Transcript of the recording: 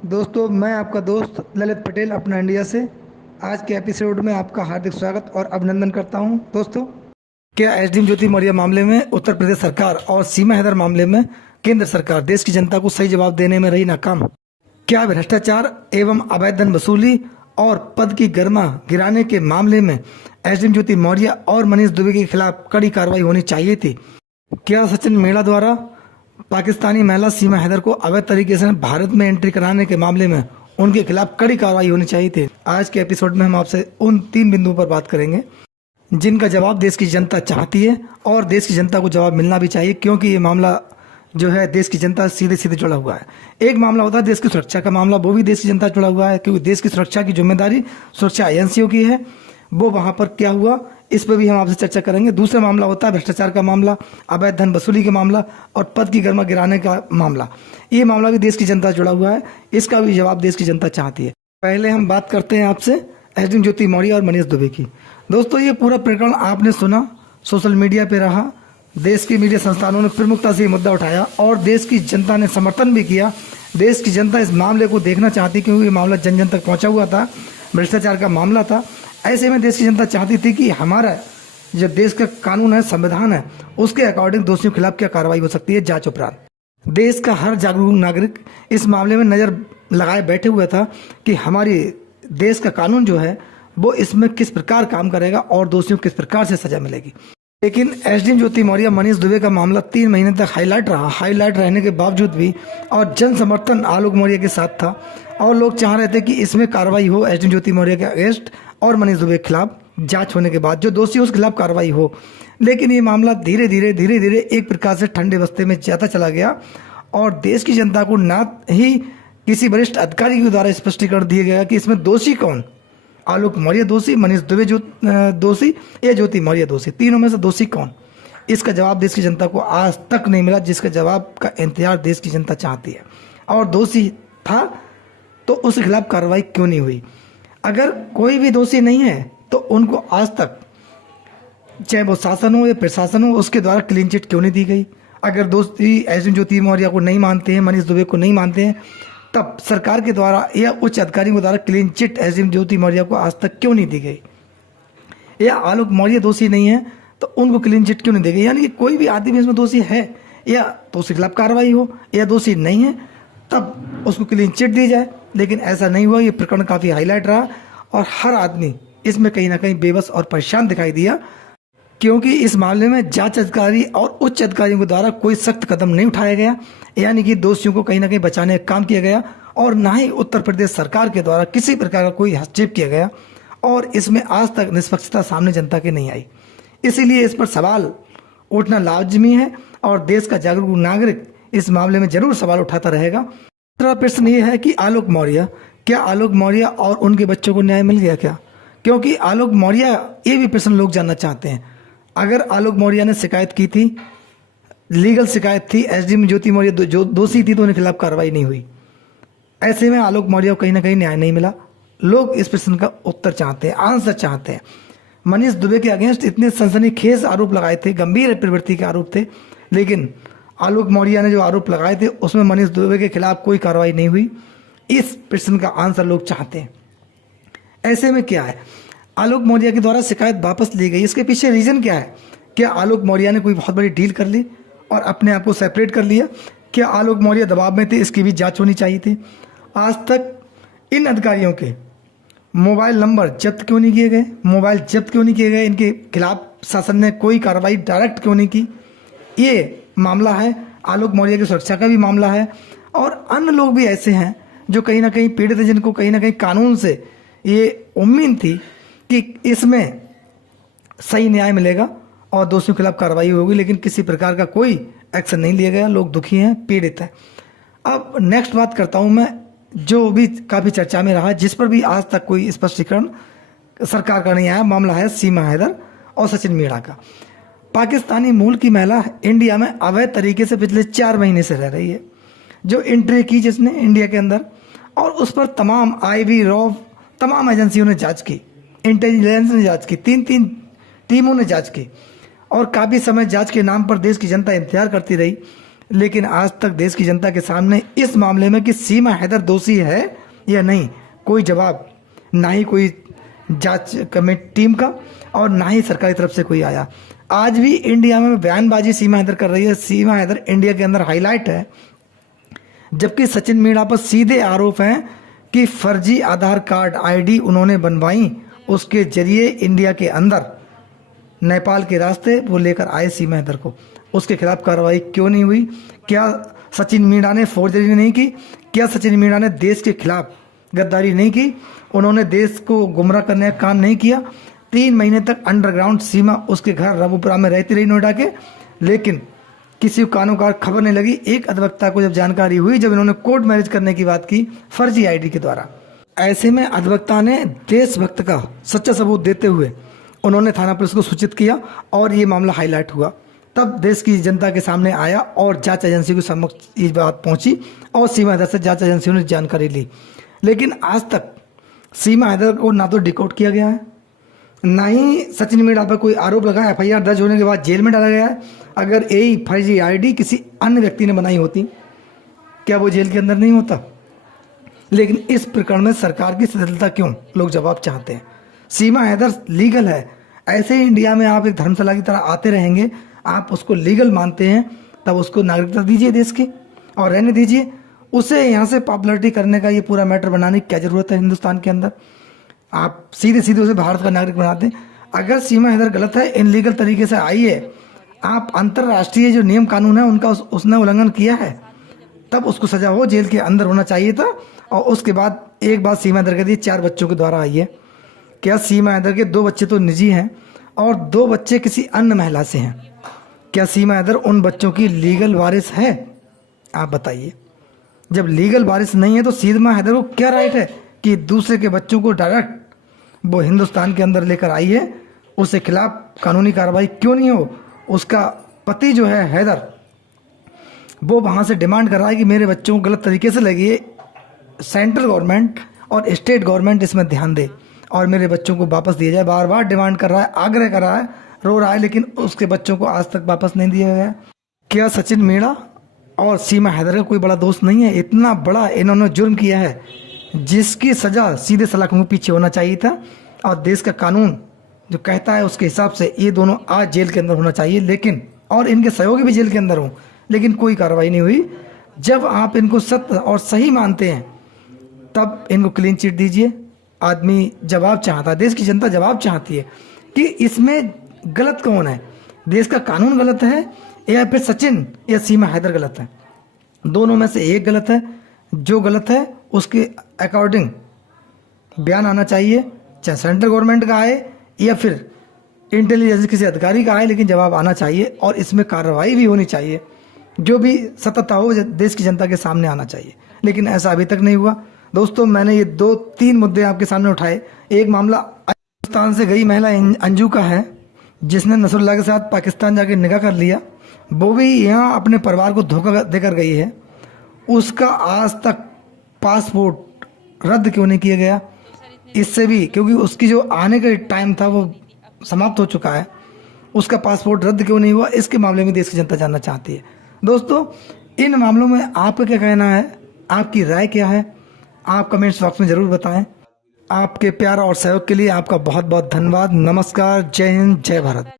दोस्तों, मैं आपका दोस्त ललित पटेल अपना इंडिया से आज के एपिसोड में आपका हार्दिक स्वागत और अभिनंदन करता हूं। दोस्तों, क्या एसडीएम ज्योति मौर्य मामले में उत्तर प्रदेश सरकार और सीमा हैदर मामले में केंद्र सरकार देश की जनता को सही जवाब देने में रही नाकाम? क्या भ्रष्टाचार एवं अवैध धन वसूली और पद की गरिमा गिराने के मामले में एसडीएम ज्योति मौर्य और मनीष दुबे के खिलाफ कड़ी कार्रवाई होनी चाहिए थी? क्या सचिन मीणा द्वारा पाकिस्तानी महिला सीमा हैदर को अवैध तरीके से भारत में एंट्री कराने के मामले में उनके खिलाफ कड़ी कार्रवाई होनी चाहिए थी? आज के एपिसोड में हम आपसे उन 3 बिंदुओं पर बात करेंगे जिनका जवाब देश की जनता चाहती है और देश की जनता को जवाब मिलना भी चाहिए, क्योंकि ये मामला जो है देश की जनता सीधे सीधे जुड़ा हुआ है। एक मामला होता है देश की सुरक्षा का मामला, वो भी देश की जनता जुड़ा हुआ है, क्योंकि देश की सुरक्षा की जिम्मेदारी सुरक्षा एजेंसियों की है। वो वहां पर क्या हुआ इस पर भी हम आपसे चर्चा करेंगे। दूसरा मामला होता है भ्रष्टाचार का मामला, अवैध धन वसूली का मामला और पद की गरिमा गिराने का मामला। ये मामला भी देश की जनता जुड़ा हुआ है, इसका भी जवाब देश की जनता चाहती है। पहले हम बात करते हैं आपसे एसडीएम ज्योति मौर्य और मनीष दुबे की। दोस्तों, ये पूरा प्रकरण आपने सुना, सोशल मीडिया पे रहा, देश के मीडिया संस्थानों ने प्रमुखता से ये मुद्दा उठाया और देश की जनता ने समर्थन भी किया। देश की जनता इस मामले को देखना चाहती, क्योंकि ये मामला जन जन तक पहुंचा हुआ था, भ्रष्टाचार का मामला था। ऐसे में देश की जनता चाहती थी कि हमारा जो देश का कानून है, संविधान है, उसके अकॉर्डिंग दोषियों के खिलाफ क्या कार्रवाई हो सकती है जांच उपरांत। देश का हर जागरूक नागरिक इस मामले में नज़र लगाए बैठे हुए था कि हमारी देश का कानून जो है वो इसमें किस प्रकार काम करेगा और दोषियों को किस प्रकार से सजा मिलेगी। लेकिन एसडीएम ज्योति मौर्य मनीष दुबे का मामला 3 महीने तक हाईलाइट रहने के बावजूद भी और जन समर्थन आलोक मौर्य के साथ था और लोग चाह रहे थे कि इसमें कार्रवाई हो एसडीएम ज्योति मौर्य के अगेंस्ट और मनीष दुबे के खिलाफ जांच होने के बाद जो दोषी उसके खिलाफ कार्रवाई हो। लेकिन ये मामला धीरे धीरे एक प्रकार से ठंडे बस्ते में जाता चला गया और देश की जनता को ना ही किसी वरिष्ठ अधिकारी के द्वारा स्पष्टीकरण दिया गया कि इसमें दोषी कौन, आलोक मौर्य दोषी, मनीष दुबे दोषी या ज्योति मौर्य दोषी, तीनों में से दोषी कौन। इसका जवाब देश की जनता को आज तक नहीं मिला, जिसका जवाब का इंतजार देश की जनता चाहती है। और दोषी था तो उसके खिलाफ कार्रवाई क्यों नहीं हुई? अगर कोई भी दोषी नहीं है तो उनको आज तक, चाहे वो शासन हो या प्रशासन हो, उसके द्वारा क्लीन चिट क्यों नहीं दी गई? अगर दोषी एसडीएम ज्योति मौर्य को नहीं मानते हैं, मनीष दुबे को नहीं मानते हैं, तब सरकार के द्वारा या उच्च अधिकारियों के द्वारा क्लीन चिट एसडीएम ज्योति मौर्य को आज तक क्यों नहीं दी गई? या आलोक मौर्य दोषी नहीं है तो उनको क्लीन चिट क्यों नहीं दी गई? यानी कि कोई भी आदमी इसमें दोषी है या तो उसके खिलाफ कार्रवाई हो, या दोषी नहीं है तब उसको क्लीन चिट दी जाए। लेकिन ऐसा नहीं हुआ। ये प्रकरण काफ़ी हाईलाइट रहा और हर आदमी इसमें कहीं ना कहीं बेबस और परेशान दिखाई दिया, क्योंकि इस मामले में जांच अधिकारी और उच्च अधिकारियों के द्वारा कोई सख्त कदम नहीं उठाया गया, यानी कि दोषियों को कहीं ना कहीं बचाने का काम किया गया और ना ही उत्तर प्रदेश सरकार के द्वारा किसी प्रकार का कोई हस्तक्षेप किया गया और इसमें आज तक निष्पक्षता सामने जनता की नहीं आई। इसीलिए इस पर सवाल उठना लाजमी है और देश का जागरूक नागरिक इस मामले में जरूर सवाल उठाता रहेगा। दूसरा प्रश्न ये है कि क्या आलोक मौर्य और उनके बच्चों को न्याय मिल गया क्या? क्योंकि आलोक मौर्य, ये भी प्रश्न लोग जानना चाहते हैं। अगर आलोक मौर्य ने शिकायत की थी, लीगल शिकायत थी, एसडीएम ज्योति मौर्य जो दोषी थी तो उनके खिलाफ कार्रवाई नहीं हुई, ऐसे में आलोक मौर्य को कहीं ना कहीं न्याय नहीं मिला। लोग इस प्रश्न का उत्तर चाहते हैं, आंसर चाहते हैं। मनीष दुबे के अगेंस्ट इतने सनसनीखेज आरोप लगाए थे, गंभीर प्रवृत्ति के आरोप थे, लेकिन आलोक मौर्य ने जो आरोप लगाए थे उसमें मनीष दुबे के खिलाफ कोई कार्रवाई नहीं हुई। इस प्रश्न का आंसर लोग चाहते हैं। ऐसे में क्या है, आलोक मौर्य के द्वारा शिकायत वापस ली गई, इसके पीछे रीजन क्या है? क्या आलोक मौर्य ने कोई बहुत बड़ी डील कर ली और अपने आप को सेपरेट कर लिया? क्या आलोक मौर्य दबाव में थे? इसकी भी जांच होनी चाहिए थी। आज तक इन अधिकारियों के मोबाइल नंबर जब्त क्यों नहीं किए गए? मोबाइल जब्त क्यों नहीं किए गए? इनके खिलाफ शासन ने कोई कार्रवाई डायरेक्ट क्यों नहीं की? ये मामला है, आलोक मौर्य की सुरक्षा का भी मामला है और अन्य लोग भी ऐसे हैं जो कहीं ना कहीं पीड़ित हैं, जिनको कहीं ना कहीं कानून से ये उम्मीद थी कि इसमें सही न्याय मिलेगा और दोषियों के खिलाफ कार्रवाई होगी, लेकिन किसी प्रकार का कोई एक्शन नहीं लिया गया। लोग दुखी हैं, पीड़ित हैं। अब नेक्स्ट बात करता हूं मैं, जो भी काफ़ी चर्चा में रहा, जिस पर भी आज तक कोई स्पष्टीकरण सरकार का नहीं आया, मामला है सीमा हैदर और सचिन मीणा का। पाकिस्तानी मूल की महिला इंडिया में अवैध तरीके से पिछले 4 महीने से रह रही है। जो एंट्री की जिसने इंडिया के अंदर, और उस पर तमाम आईबी, रॉव, तमाम एजेंसियों ने जांच की, इंटेलिजेंस ने जांच की, 3 टीमों ने जांच की और काफ़ी समय जांच के नाम पर देश की जनता इंतजार करती रही। लेकिन आज तक देश की जनता के सामने इस मामले में कि सीमा हैदर दोषी है या नहीं, कोई जवाब ना ही कोई जांच कमेटी टीम का और ना ही सरकार की तरफ से कोई आया। आज भी इंडिया में बयानबाजी सीमा हैदर कर रही है। सीमा हैदर इंडिया के अंदर हाईलाइट है, जबकि सचिन मीणा पर सीधे आरोप हैं कि फर्जी आधार कार्ड आईडी उन्होंने बनवाई, उसके जरिए इंडिया के अंदर नेपाल के रास्ते वो लेकर आए सीमा हैदर को। उसके खिलाफ कार्रवाई क्यों नहीं हुई? क्या सचिन मीणा ने फोर्जरी नहीं की? क्या सचिन मीणा ने देश के खिलाफ गद्दारी नहीं की? उन्होंने देश को गुमराह करने का काम नहीं किया? 3 महीने तक अंडरग्राउंड सीमा उसके घर रबुपुरा में रहती रही नोएडा के, लेकिन किसी को कानों का खबर नहीं लगी। एक अधिवक्ता को जब जानकारी हुई, जब इन्होंने कोर्ट मैरिज करने की बात की फर्जी आईडी के द्वारा, ऐसे में अधिवक्ता ने देशभक्त का सच्चा सबूत देते हुए उन्होंने थाना पुलिस को सूचित किया और ये मामला हाईलाइट हुआ। तब देश की जनता के सामने आया और जांच एजेंसी के समक्ष ये बात पहुंची और सीमा हैदर से जांच एजेंसियों ने जानकारी ली। लेकिन आज तक सीमा हैदर को ना तो डिकोड किया गया है, ना ही सचिन मीणा पर कोई आरोप लगा। एफआईआर दर्ज होने के बाद जेल में डाला गया है। अगर यही फर्जी आईडी किसी अन्य व्यक्ति ने बनाई होती, क्या वो जेल के अंदर नहीं होता? लेकिन इस प्रकरण में सरकार की शिथिलता क्यों, लोग जवाब चाहते हैं। सीमा हैदर लीगल है, ऐसे ही इंडिया में आप एक धर्मशाला की तरह आते रहेंगे, आप उसको लीगल मानते हैं, तब उसको नागरिकता दीजिए देश की और रहने दीजिए। उसे यहाँ से पॉपुलरिटी करने का ये पूरा मैटर बनाने की क्या ज़रूरत है हिंदुस्तान के अंदर? आप सीधे सीधे उसे भारत का नागरिक बनाते हैं। अगर सीमा हैदर गलत है, इनलीगल तरीके से आई है, आप अंतर्राष्ट्रीय जो नियम कानून है उनका उसने उल्लंघन किया है, तब उसको सजा हो, जेल के अंदर होना चाहिए था। और उसके बाद एक बात सीमा हैदर कहती है 4 बच्चों के द्वारा आई है। क्या सीमा हैदर के 2 बच्चे तो निजी हैं और 2 बच्चे किसी अन्य महिला से हैं? क्या सीमा हैदर उन बच्चों की लीगल वारिस है? आप बताइए। जब लीगल वारिस नहीं है तो सीमा हैदर को क्या राइट है कि दूसरे के बच्चों को डायरेक्ट वो हिंदुस्तान के अंदर लेकर आई है? उसके खिलाफ कानूनी कार्रवाई क्यों नहीं हो? उसका पति जो है हैदर, वो वहाँ से डिमांड कर रहा है कि मेरे बच्चों को गलत तरीके से लगी है, सेंट्रल गवर्नमेंट और स्टेट गवर्नमेंट इसमें ध्यान दे और मेरे बच्चों को वापस दिया जाए। बार बार डिमांड कर रहा है, आग्रह कर रहा है, रो रहा है, लेकिन उसके बच्चों को आज तक वापस नहीं दिया गया। क्या सचिन मीणा और सीमा हैदर का कोई बड़ा दोस्त नहीं है? इतना बड़ा इन्होंने जुर्म किया है जिसकी सज़ा सीधे सलाखों के पीछे होना चाहिए था और देश का कानून जो कहता है उसके हिसाब से ये दोनों आज जेल के अंदर होना चाहिए, लेकिन और इनके सहयोगी भी जेल के अंदर हों, लेकिन कोई कार्रवाई नहीं हुई। जब आप इनको सत्य और सही मानते हैं तब इनको क्लीन चिट दीजिए। आदमी जवाब चाहता है, देश की जनता जवाब चाहती है कि इसमें गलत कौन है, देश का कानून गलत है या फिर सचिन या सीमा हैदर गलत है? दोनों में से एक गलत है। जो गलत है उसके अकॉर्डिंग बयान आना चाहिए, चाहे सेंट्रल गवर्नमेंट का आए या फिर इंटेलिजेंस किसी अधिकारी का आए, लेकिन जवाब आना चाहिए और इसमें कार्रवाई भी होनी चाहिए। जो भी सत्यता हो देश की जनता के सामने आना चाहिए, लेकिन ऐसा अभी तक नहीं हुआ। दोस्तों, मैंने ये 2-3 मुद्दे आपके सामने उठाए। एक मामला पाकिस्तान से गई महिला अंजू का है, जिसने नसरुल्लाह के साथ पाकिस्तान जाके निकाह कर लिया। वो भी यहाँ अपने परिवार को धोखा देकर गई है। उसका आज तक पासपोर्ट रद्द क्यों नहीं किया गया? इससे भी, क्योंकि उसकी जो आने का टाइम था वो समाप्त हो चुका है, उसका पासपोर्ट रद्द क्यों नहीं हुआ? इसके मामले में देश की जनता जानना चाहती है। दोस्तों, इन मामलों में आपका क्या कहना है? आपकी राय क्या है? आप कमेंट्स बॉक्स में ज़रूर बताएं। आपके प्यार और सहयोग के लिए आपका बहुत बहुत धन्यवाद। नमस्कार, जय हिंद, जय भारत।